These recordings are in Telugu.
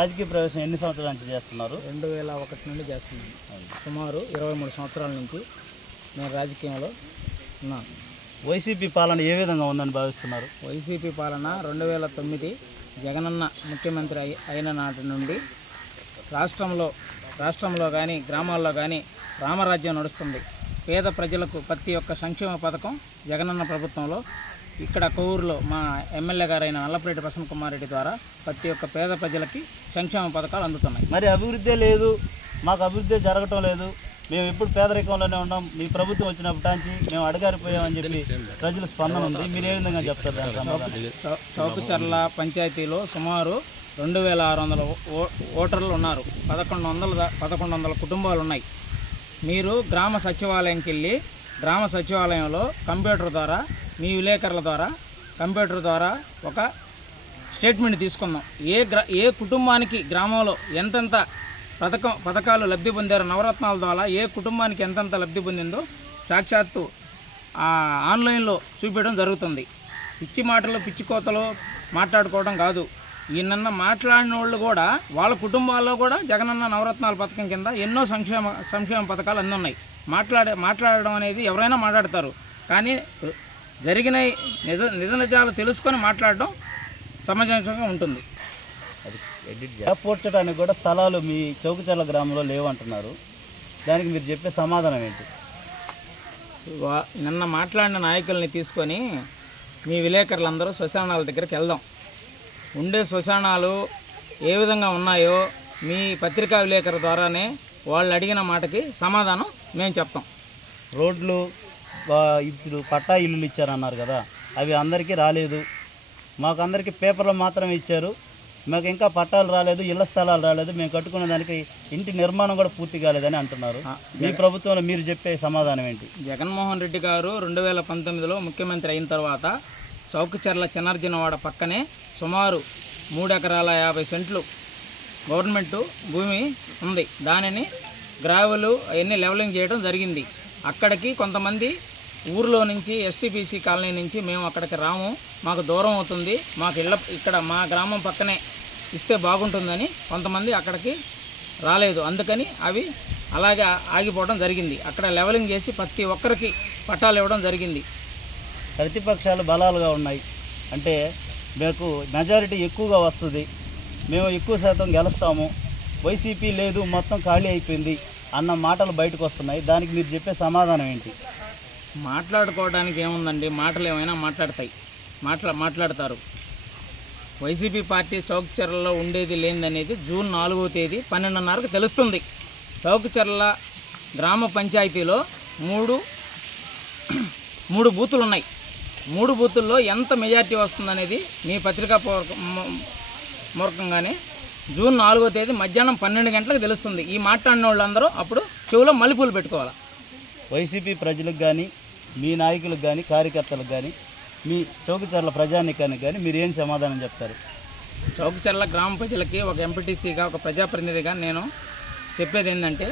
రాజకీయ ప్రవేశం ఎన్ని సంవత్సరాల నుంచి చేస్తున్నారు? 2001 నుండి చేస్తున్నాను. సుమారు 23 సంవత్సరాల నుంచి నేను రాజకీయంలో ఉన్నాను. వైసీపీ పాలన ఏ విధంగా ఉందని భావిస్తున్నారు? వైసీపీ పాలన 2009 జగనన్న ముఖ్యమంత్రి అయిన నాటి నుండి రాష్ట్రంలో కానీ గ్రామాల్లో కానీ రామరాజ్యం నడుస్తుంది. పేద ప్రజలకు ప్రతి ఒక్క సంక్షేమ పథకం జగనన్న ప్రభుత్వంలో ఇక్కడ కొవ్వూరులో మా ఎమ్మెల్యే గారైన నల్లపరెడ్డి ప్రసన్న కుమార్ రెడ్డి ద్వారా ప్రతి ఒక్క పేద ప్రజలకి సంక్షేమ పథకాలు అందుతున్నాయి. మరి అభివృద్ధి లేదు, మాకు అభివృద్ధి జరగటం లేదు, మేము ఎప్పుడు పేదరికంలోనే ఉన్నాం, మీ ప్రభుత్వం వచ్చినప్పటి మేము అడగారిపోయామని చెప్పి ప్రజల స్పందన ఉంది. మీరు ఏ విధంగా చెప్తారు? చౌకచర్ల పంచాయతీలో సుమారు 2600 ఓటర్లు ఉన్నారు. 1100 కుటుంబాలు ఉన్నాయి. మీరు గ్రామ సచివాలయంకి వెళ్ళి గ్రామ సచివాలయంలో కంప్యూటర్ ద్వారా మీ విలేకరుల ద్వారా కంప్యూటర్ ద్వారా ఒక స్టేట్మెంట్ తీసుకుందాం. ఏ కుటుంబానికి గ్రామంలో ఎంతెంత పథకాలు లబ్ధి పొందారో, నవరత్నాల ద్వారా ఏ కుటుంబానికి ఎంతెంత లబ్ధి పొందిందో సాక్షాత్తు ఆన్లైన్లో చూపించడం జరుగుతుంది. పిచ్చి మాటలు పిచ్చి కోతలు మాట్లాడుకోవడం కాదు. ఈయనన్న మాట్లాడిన వాళ్ళు కూడా వాళ్ళ కుటుంబాల్లో కూడా జగనన్న నవరత్నాల పథకం కింద ఎన్నో సంక్షేమ పథకాలు అన్నీ ఉన్నాయి. మాట్లాడడం అనేది ఎవరైనా మాట్లాడతారు, కానీ జరిగిన నిజాలు తెలుసుకొని మాట్లాడడం సమంజసంగా ఉంటుంది. పోడ్చడానికి కూడా స్థలాలు మీ చౌకచర్ల గ్రామంలో లేవంటున్నారు. దానికి మీరు చెప్పే సమాధానం ఏంటి? నిన్న మాట్లాడిన నాయకుల్ని తీసుకొని మీ విలేకరులందరూ శ్మశానాల దగ్గరికి వెళ్దాం. ఉండే శ్మశానాలు ఏ విధంగా ఉన్నాయో మీ పత్రికా విలేకరు ద్వారానే వాళ్ళు అడిగిన మాటకి సమాధానం మేము చెప్తాం. రోడ్లు ఇప్పుడు పట్టా ఇల్లులు ఇచ్చారన్నారు కదా, అవి అందరికీ రాలేదు. మాకు అందరికీ పేపర్లు మాత్రమే ఇచ్చారు. మాకు ఇంకా పట్టాలు రాలేదు, ఇళ్ల స్థలాలు రాలేదు, మేము కట్టుకున్న దానికి ఇంటి నిర్మాణం కూడా పూర్తి కాలేదని అంటున్నారు. మీ ప్రభుత్వంలో మీరు చెప్పే సమాధానం ఏంటి? జగన్మోహన్ రెడ్డి గారు 2019లో ముఖ్యమంత్రి అయిన తర్వాత చౌకచర్ల చిన్నార్జునవాడ పక్కనే సుమారు 3 ఎకరాల 50 సెంట్లు గవర్నమెంటు భూమి ఉంది. దానిని గ్రావెలు అవన్నీ లెవలింగ్ చేయడం జరిగింది. అక్కడికి కొంతమంది ఊర్లో నుంచి ఎస్టీపీసీ కాలనీ నుంచి మేము అక్కడికి రాము, మాకు దూరం అవుతుంది, మాకు ఇక్కడ మా గ్రామం పక్కనే ఇస్తే బాగుంటుందని కొంతమంది అక్కడికి రాలేదు. అందుకని అవి అలాగే ఆగిపోవడం జరిగింది. అక్కడ లెవలింగ్ చేసి ప్రతి ఒక్కరికి పట్టాలు ఇవ్వడం జరిగింది. ప్రతిపక్షాలు బలాలుగా ఉన్నాయి అంటే మీకు మెజారిటీ ఎక్కువగా వస్తుంది, మేము ఎక్కువ శాతం గెలుస్తాము, వైసీపీ లేదు మొత్తం ఖాళీ అయిపోయింది అన్న మాటలు బయటకు వస్తున్నాయి. దానికి మీరు చెప్పే సమాధానం ఏంటి? మాట్లాడుకోవడానికి ఏముందండి, మాటలు ఏమైనా మాట్లాడతారు. వైసీపీ పార్టీ చౌకచర్లలో ఉండేది లేనిదనేది జూన్ 4వ తేదీ 12:30కు తెలుస్తుంది. చౌకచర్ల గ్రామ పంచాయతీలో మూడు బూతులు ఉన్నాయి. 3 బూతుల్లో ఎంత మెజార్టీ వస్తుందనేది మీ పత్రికా మూర్ఖంగానే జూన్ 4వ తేదీ మధ్యాహ్నం 12 గంటలకు తెలుస్తుంది. ఈ మాట్లాడిన వాళ్ళందరూ అప్పుడు చెవులో మల్లెపూలు పెట్టుకోవాలి. వైసీపీ ప్రజలకు కానీ మీ నాయకులకు కానీ కార్యకర్తలకు కానీ మీ చౌకచర్ల ప్రజానీకానికి కానీ మీరు ఏం సమాధానం చెప్తారు? చౌకచర్ల గ్రామ ప్రజలకి ఒక ఎంపీటీసీగా ఒక ప్రజాప్రతినిధిగా నేను చెప్పేది ఏంటంటే,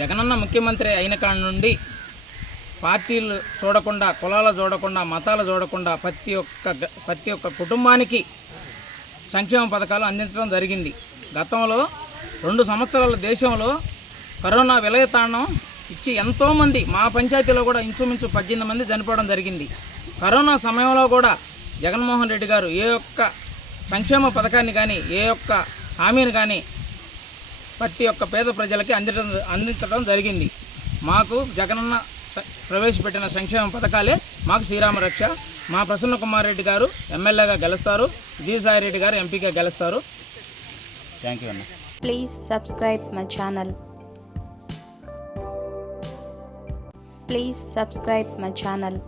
జగనన్న ముఖ్యమంత్రి అయిన కాడి నుండి పార్టీలు చూడకుండా, కులాలు చూడకుండా, మతాలు చూడకుండా ప్రతి ఒక్క కుటుంబానికి సంక్షేమ పథకాలు అందించడం జరిగింది. గతంలో 2 సంవత్సరాల దేశంలో కరోనా విలయతాండం ఇచ్చి ఎంతోమంది మా పంచాయతీలో కూడా ఇంచుమించు 18 మంది చనిపోవడం జరిగింది. కరోనా సమయంలో కూడా జగన్మోహన్ రెడ్డి గారు ఏ ఒక్క సంక్షేమ పథకాన్ని కానీ ఏ ఒక్క హామీని కానీ ప్రతి ఒక్క పేద ప్రజలకి అందించడం జరిగింది. మాకు జగనన్న ప్రవేశపెట్టిన సంక్షేమ పథకాలే మాకు శ్రీరామ రక్ష. మా ప్రసన్న కుమార్ రెడ్డి గారు ఎమ్మెల్యేగా గెలుస్తారు, జి సాయి రెడ్డి గారు ఎంపీగా గెలుస్తారు. థ్యాంక్ యూ అన్న. Please subscribe my channel. Please subscribe my channel.